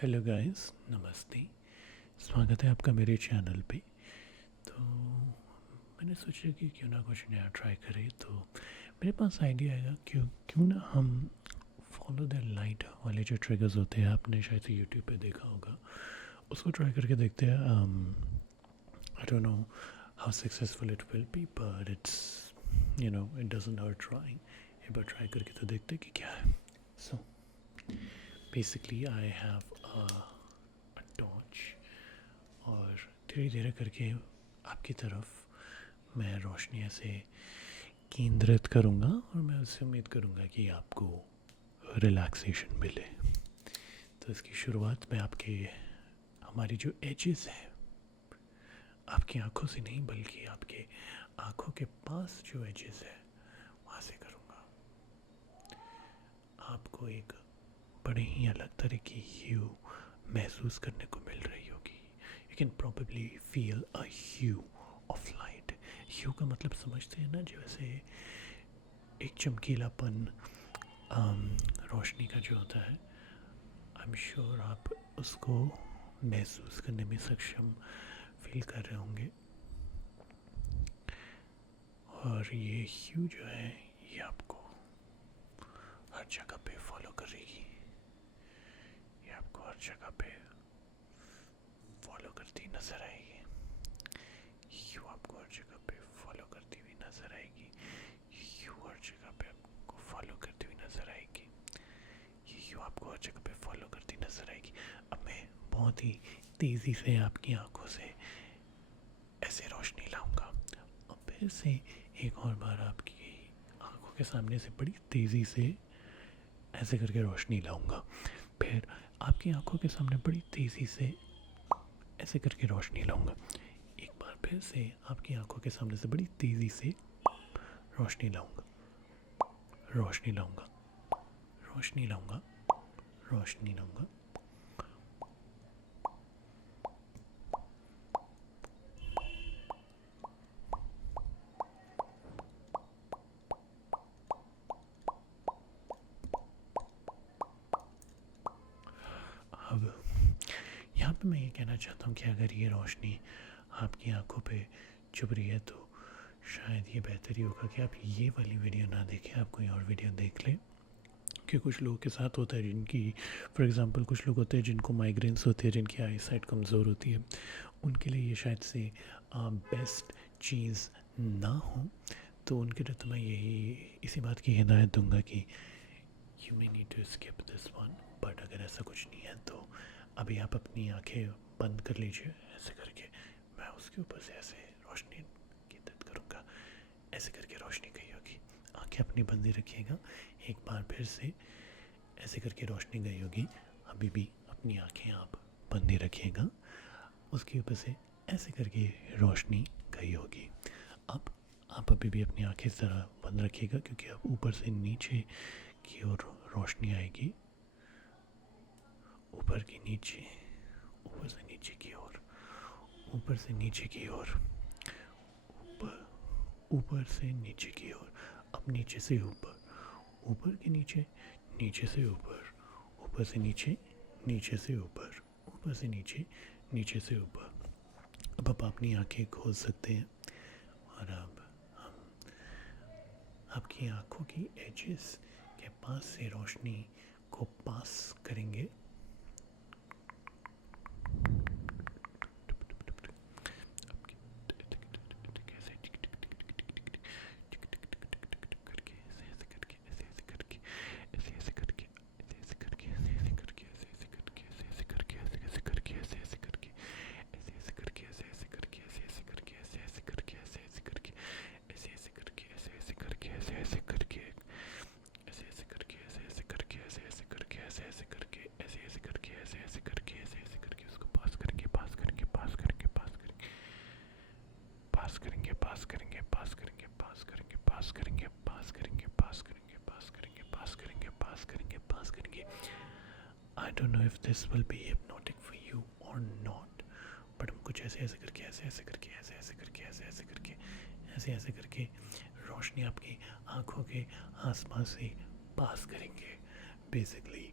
Hello guys, नमस्ते। स्वागत है आपका मेरे चैनल पे। तो मैंने सोचा कि क्यों ना कुछ नया ट्राई करें। तो मेरे पास आइडिया आएगा क्यों क्यों ना हम फॉलो द लाइट वाले जो ट्रिगर्स होते हैं, आपने शायद से यूट्यूब पे देखा होगा, उसको ट्राई करके देखते हैं। I don't know how successful it will be, but it doesn't hurt trying. एक बार ट्राई करके तो देखते हैं कि क्या है। So basically I have a torch, और धीरे धीरे करके आपकी तरफ मैं रोशनी ऐसे केंद्रित करूँगा, और मैं उससे उम्मीद करूँगा कि आपको रिलैक्सेशन मिले। तो इसकी शुरुआत में आपके हमारी जो एजेस है, आपकी आंखों से नहीं बल्कि आपके आंखों के पास जो एजेस है वहाँ से करूँगा। आपको एक बड़े ही अलग तरह की ह्यू महसूस करने को मिल रही होगी। You can probably feel a hue of light. Hue का मतलब समझते हैं ना, जैसे एक चमकीलापन रोशनी का जो होता है। आई एम श्योर आप उसको महसूस करने में सक्षम फील कर रहे होंगे। और ये ह्यू जो है, ये आपको हर जगह पे फॉलो करेगी। ये आपको हर जगह पे फॉलो करती नजर आएगी। ह्यू आपको हर जगह पे फॉलो करती हुई नजर आएगी। ह्यू हर जगह पे आपको फॉलो करती हुई नजर आएगी। ये ह्यू आपको हर जगह पे फॉलो करती नजर आएगी। अब मैं बहुत ही तेज़ी से आपकी आंखों से ऐसे रोशनी लाऊंगा, और फिर से एक और बार आपकी आंखों के सामने से बड़ी तेज़ी से ऐसे करके रोशनी लाऊंगा। फिर आपकी आंखों के सामने बड़ी तेज़ी से ऐसे करके रोशनी लाऊंगा। एक बार फिर से आपकी आंखों के सामने से बड़ी तेज़ी से रोशनी लाऊंगा, रोशनी लाऊंगा, रोशनी लाऊंगा, रोशनी लाऊंगा। अब यहाँ पे मैं ये कहना चाहता हूँ कि अगर ये रोशनी आपकी आंखों पे चुभ रही है, तो शायद ये बेहतर ही होगा कि आप ये वाली वीडियो ना देखें, आप कोई और वीडियो देख लें। कि कुछ लोगों के साथ होता है जिनकी, फॉर एग्ज़ाम्पल कुछ लोग होते हैं जिनको माइग्रेन्स होते हैं, जिनकी आई साइट कमज़ोर होती है, उनके लिए ये शायद से बेस्ट चीज़ ना हो। तो उनके लिए तो मैं यही इसी बात की हिदायत दूंगा कि you may need to skip this one. But अगर ऐसा कुछ नहीं है तो अभी आप अपनी आंखें बंद कर लीजिए ऐसे करके। मैं उसके ऊपर से ऐसे रोशनी केंद्रित करूँगा, ऐसे करके रोशनी गई होगी। आंखें अपनी बंद ही रखिएगा। एक बार फिर से ऐसे करके रोशनी गई होगी। अभी भी अपनी आंखें आप बंद ही रखिएगा। उसके ऊपर से ऐसे करके रोशनी गई होगी। अब आप अभी भी अपनी आंखें ज़रा बंद रखिएगा, क्योंकि अब ऊपर से नीचे की ओर रोशनी आएगी। ऊपर की नीचे, ऊपर से नीचे की ओर, ऊपर से नीचे की ओर, ऊपर, ऊपर से नीचे की ओर। अब नीचे से ऊपर, ऊपर के नीचे, नीचे से ऊपर, ऊपर से नीचे, नीचे से ऊपर, ऊपर से नीचे, नीचे से ऊपर। अब आप अपनी आंखें खोल सकते हैं, और अब हम आपकी आंखों की एजेस के पास से रोशनी को पास करेंगे। पास करेंगे, पास करेंगे, पास करेंगे, पास करेंगे, पास करेंगे, पास करेंगे, पास करेंगे, पास करेंगे, पास करेंगे, पास करेंगे, पास करेंगे। आई don't know if this will be hypnotic for you और नॉट, बट हम कुछ ऐसे ऐसे करके, ऐसे ऐसे करके, ऐसे ऐसे करके, ऐसे ऐसे करके, ऐसे ऐसे करके रोशनी आपकी आंखों के आसपास से पास करेंगे। बेसिकली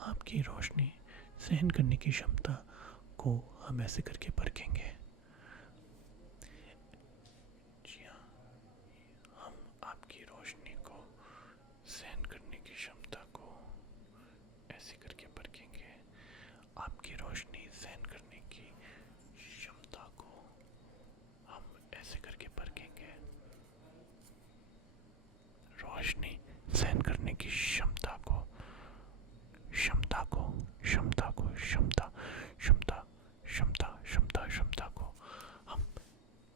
आपकी रोशनी सहन करने की क्षमता को हम ऐसे करके परखेंगे। जी हाँ, हम आपकी रोशनी को सहन करने की क्षमता को ऐसे करके परखेंगे। आपकी रोशनी सहन करने की क्षमता को हम ऐसे करके परखेंगे। रोशनी सहन करने की क्षमता को क्षमता को क्षमता को क्षमता क्षमता क्षमता क्षमता क्षमता को हम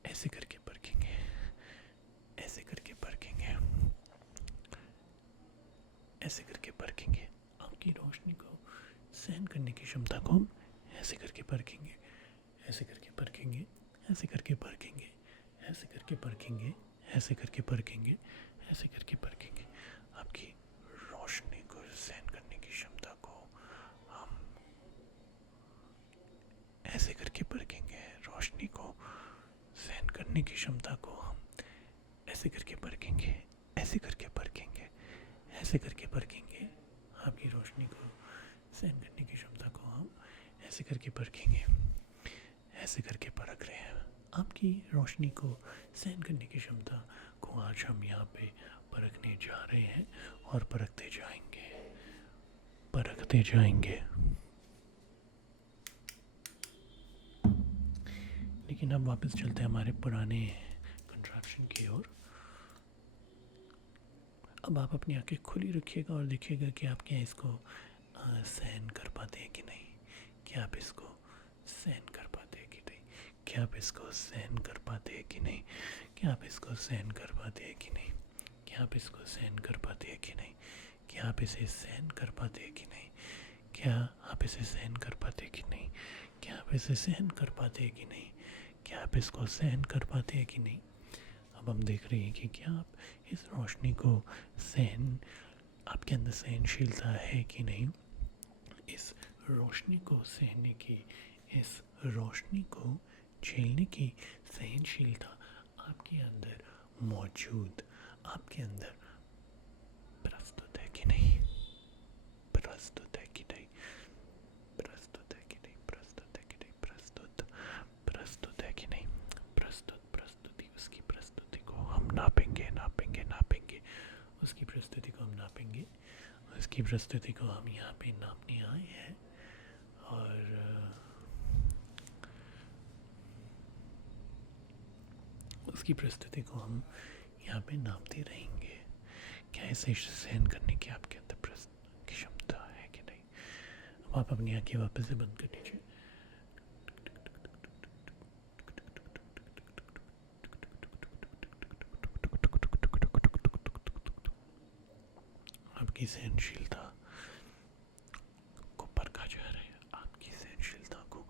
ऐसे करके परखेंगे, ऐसे करके परखेंगे, ऐसे करके परखेंगे। आपकी रोशनी को सहन करने की क्षमता को हम ऐसे करके परखेंगे, ऐसे करके परखेंगे, ऐसे करके परखेंगे, ऐसे करके परखेंगे, ऐसे करके परखेंगे, ऐसे करके परखेंगे। आपकी रोशनी को सहन करने की क्षमता को हम ऐसे करके परखेंगे। रोशनी को सहन करने की क्षमता को हम ऐसे करके परखेंगे, ऐसे करके परखेंगे, ऐसे करके परखेंगे। आपकी रोशनी को सहन करने की क्षमता को हम ऐसे करके परखेंगे, ऐसे करके परख रहे हैं। आपकी रोशनी को सहन करने की क्षमता को आज हम यहाँ पे परखने जा रहे हैं और परखते जाएंगे, परखते जाएंगे। लेकिन अब वापस चलते हैं हमारे पुराने कंट्रैक्शन की ओर। अब आप अपनी आंखें खुली रखिएगा और देखिएगा कि आप क्या इसको सहन कर पाते हैं कि नहीं, क्या आप इसको सहन कर पाते हैं कि नहीं, क्या आप इसको सहन कर पाते हैं कि नहीं, क्या आप इसको सहन कर पाते हैं कि नहीं, क्या आप इसको सहन कर पाते हैं कि नहीं, क्या आप इसे सहन कर पाते हैं कि नहीं, क्या आप इसे सहन कर पाते हैं कि नहीं, क्या आप इसे सहन कर पाते हैं कि नहीं, क्या आप इसको सहन कर पाते हैं कि नहीं। अब हम देख रहे हैं कि क्या आप इस रोशनी को सहन, आपके अंदर सहनशीलता है कि नहीं। इस रोशनी को सहने की, इस रोशनी को झेलने की सहनशीलता आपके अंदर मौजूद, आपके अंदर प्रस्तुत है कि नहीं, प्रस्तुत है कि नहीं, प्रस्तुत है कि नहीं, प्रस्तुत है कि नहीं, प्रस्तुत, प्रस्तुत है कि नहीं, प्रस्तुत, प्रस्तुति, उसकी प्रस्तुति को हम नापेंगे, नापेंगे, नापेंगे, उसकी प्रस्तुति को हम नापेंगे, उसकी प्रस्तुति को हम यहाँ पे नापने आए हैं और उसकी प्रस्तुति को हम यहाँ पे नापते रहेंगे। क्या इसे सहन करने की आपके अंदर क्षमता है कि नहीं। अब आप अपनी आंखें वापस से बंद कर दीजिए। आपकी सहनशीलता को परखा जा रहा है, आपकी सहनशीलता को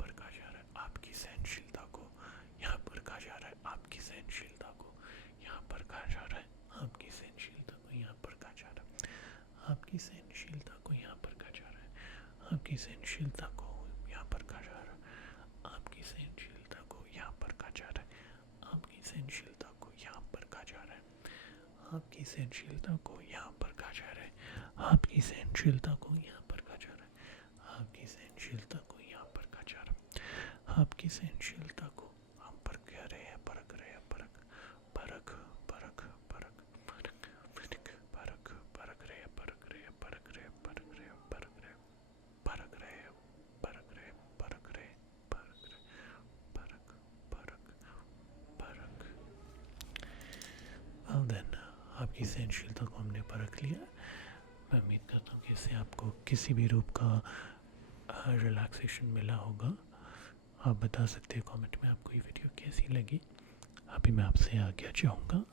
परखा जा रहा है, आपकी सहनशीलता को यहाँ परखा जा रहा है, आपकी सहनशीलता को यहाँ परखा जा रहा है, आपकी सहनशीलता को यहाँ परखा जा रहा है, आपकी सहनशीलता को यहाँ परखा जा रहा है, आपकी सहनशीलता को यहाँ परखा जा रहा है, आपकी सहनशीलता को यहाँ परखा जा रहा है, आपकी सहनशीलता को यहाँ परखा जा रहा है, आपकी सहनशीलता को यहाँ परखा जा रहा है, आपकी सहनशीलता को यहाँ परखा जा रहा है, आपकी सहनशीलता को यहाँ परखा जा रहा है, आपकी सहनशीलता को हम परख रहे हैं, परख रहे हैं, परख, परख, परख, परख, परख, परख, परख, परख रहे हैं, परख रहे हैं, परख रहे हैं, परख रहे हैं, परख रहे हैं, परख रहे हैं, परख रहे हैं, परख रहे हैं, परख रहे हैं, परख, परख, परख। Well then, आपकी सहनशीलता को हमने परख लिया। मैं उम्मीद करता हूँ कि इससे आपको किसी भी रूप का रिलैक्सेशन मिला होगा। आप बता सकते हैं कमेंट में आपको ये वीडियो कैसी लगी। अभी मैं आपसे आज्ञा चाहूँगा।